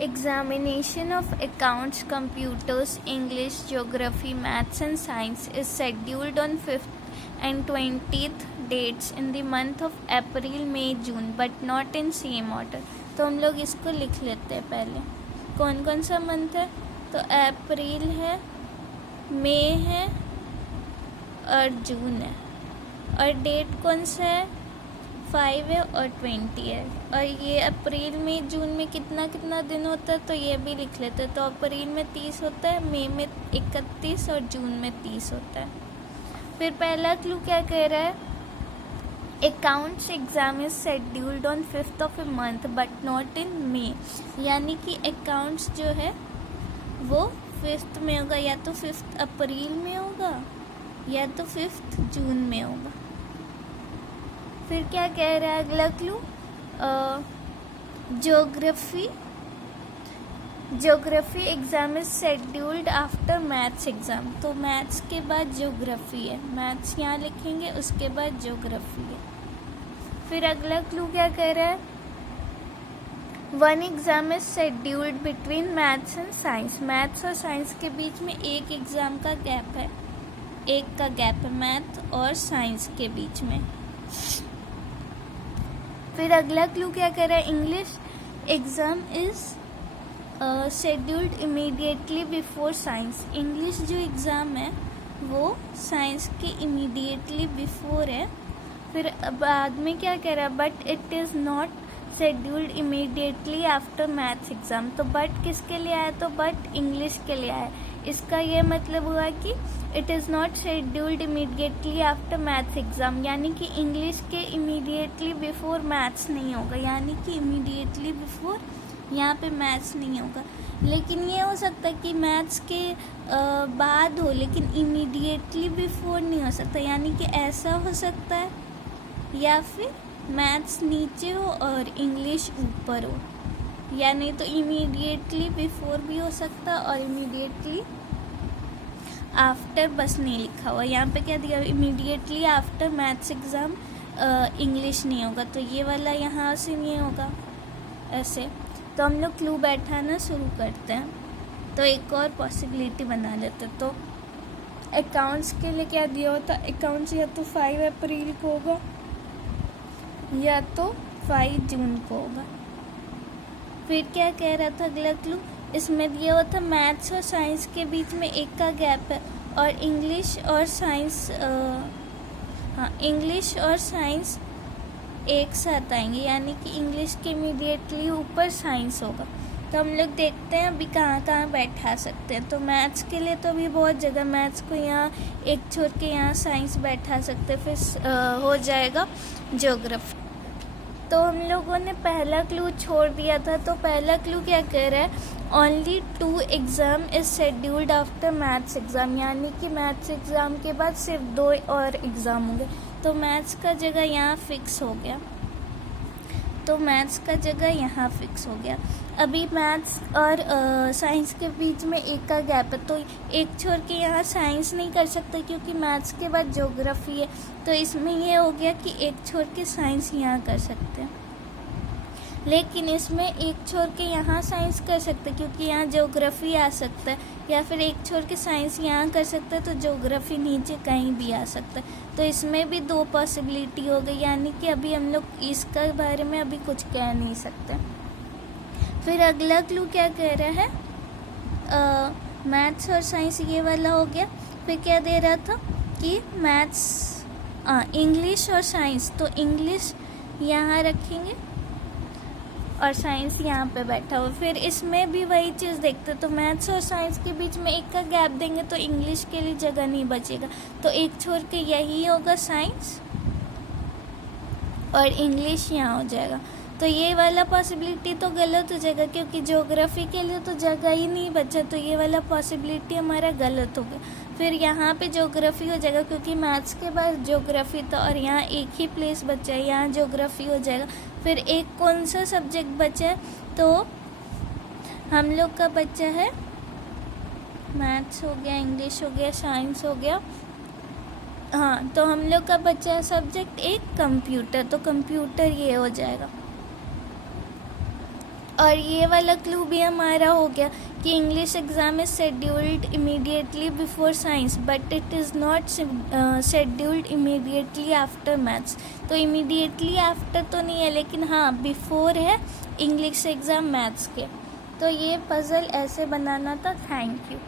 Examination of accounts, computers, English, geography, maths and science is scheduled on 5th and 20th dates in the month of April, May, June, but not in same order. तो हम लोग इसको लिख लेते हैं पहले. कौन कौन सा मंथ है? तो अप्रैल है, मई है और जून है. और डेट कौन सा है? 5 है और 20 है. और ये अप्रैल में जून में कितना कितना दिन होता है तो ये भी लिख लेते हैं. तो अप्रैल में 30 होता है, मई में 31 और जून में 30 होता है. फिर पहला क्लू क्या कह रहा है? Accounts exam is scheduled on 5th of a month but not in May. यानी कि अकाउंट्स जो है वो 5th में होगा, या तो 5th अप्रैल में होगा या तो 5th जून में होगा. फिर क्या कह रहा है अगला clue? Geography exam is scheduled after maths exam. तो मैथ्स के बाद ज्योग्राफी है, मैथ्स यहाँ लिखेंगे, उसके बाद ज्योग्राफी है. फिर अगला क्लू क्या कह रहा है? One exam is scheduled between maths and science. Maths और साइंस के बीच में एक एग्जाम का गैप है, एक का गैप है मैथ और साइंस के बीच में. फिर अगला क्लू क्या कह रहा है? English exam is scheduled immediately before science. English जो एग्ज़ाम है वो साइंस के इमीडिएटली बिफोर है. फिर बाद में क्या कह रहा है? But it is not scheduled immediately after maths exam. तो बट किसके लिए आया? तो बट इंग्लिश के लिए आया. इसका ये मतलब हुआ कि it is not scheduled immediately after maths exam, यानी कि इंग्लिश के इमीडिएटली बिफोर मैथ्स नहीं होगा. यानी कि इमीडिएटली बिफोर यहाँ पे मैथ्स नहीं होगा. लेकिन ये हो सकता है कि मैथ्स के बाद हो, लेकिन इमीडिएटली बिफोर नहीं हो सकता. यानी कि ऐसा हो सकता है, या फिर मैथ्स नीचे हो और इंग्लिश ऊपर हो, या नहीं तो इमीडिएटली बिफोर भी हो सकता और इमीडिएटली आफ्टर बस नहीं लिखा हुआ. यहाँ पे क्या दिया? Immediately after maths exam English नहीं होगा. तो ये वाला यहाँ से नहीं होगा ऐसे. तो हम लोग क्लू बैठाना शुरू करते हैं. तो एक और पॉसिबिलिटी बना लेते. तो अकाउंट्स के लिए क्या दिया होता? अकाउंट्स या तो 5 अप्रैल को होगा या तो 5 जून को होगा. फिर क्या कह रहा था अगला क्लू? इसमें दिया हुआ था मैथ्स और साइंस के बीच में एक का गैप है और इंग्लिश और साइंस एक साथ आएंगे. यानी कि इंग्लिश के इमीडिएटली ऊपर साइंस होगा. तो हम लोग देखते हैं अभी कहाँ कहाँ बैठा सकते हैं. तो मैथ्स के लिए तो अभी बहुत जगह, मैथ्स को यहाँ एक छोड़ के यहाँ साइंस बैठा सकते हैं. फिर हो जाएगा ज्योग्राफी. तो हम लोगों ने पहला क्लू छोड़ दिया था. तो पहला क्लू क्या कह रहा है? Only 2 exam is scheduled after maths exam. यानी कि मैथ्स एग्ज़ाम के बाद सिर्फ 2 और एग्ज़ाम होंगे. तो मैथ्स का जगह यहाँ फिक्स हो गया. अभी मैथ्स और साइंस के बीच में एक का गैप है. तो एक छोड़ के यहाँ साइंस नहीं कर सकते क्योंकि मैथ्स के बाद ज्योग्राफी है. तो इसमें ये हो गया कि एक छोड़ के साइंस यहाँ कर सकते हैं. लेकिन इसमें एक छोड़ के यहाँ साइंस कर सकते क्योंकि यहाँ ज्योग्राफी आ सकता है, या फिर एक छोड़ के साइंस यहाँ कर सकते हैं तो ज्योग्राफी नीचे कहीं भी आ सकता है. तो इसमें भी 2 पॉसिबिलिटी हो गई. यानी कि अभी हम लोग इसका बारे में अभी कुछ कह नहीं सकते. फिर अगला क्लू क्या कह रहा है? मैथ्स और साइंस ये वाला हो गया. फिर क्या दे रहा था कि मैथ्स इंग्लिश और साइंस. तो इंग्लिश यहाँ रखेंगे और साइंस यहाँ पे बैठा हुआ. फिर इसमें भी वही चीज़ देखते. तो मैथ्स और साइंस के बीच में एक का गैप देंगे तो इंग्लिश के लिए जगह नहीं बचेगा. तो एक छोड़ के यही होगा साइंस और इंग्लिश यहाँ हो जाएगा. तो ये वाला पॉसिबिलिटी तो गलत हो जाएगा क्योंकि ज्योग्राफी के लिए तो जगह ही नहीं बचा. तो ये वाला पॉसिबिलिटी हमारा गलत हो गया. फिर यहाँ पे ज्योग्राफी हो जाएगा क्योंकि मैथ्स के बाद ज्योग्राफी था और यहाँ एक ही प्लेस बचा है, यहाँ ज्योग्राफी हो जाएगा. फिर एक कौन सा सब्जेक्ट बचा है? तो हम लोग का बच्चा है मैथ्स हो गया, इंग्लिश हो गया, साइंस हो गया. हाँ, तो हम लोग का बचा है सब्जेक्ट एक कंप्यूटर. तो कंप्यूटर ये हो जाएगा. और ये वाला क्लू भी हमारा हो गया कि English exam is scheduled immediately before science but it is not scheduled immediately after maths. तो इमीडिएटली आफ्टर तो नहीं है, लेकिन हाँ बिफोर है इंग्लिश एग्ज़ाम मैथ्स के। तो ये पज़ल ऐसे बनाना था। Thank you.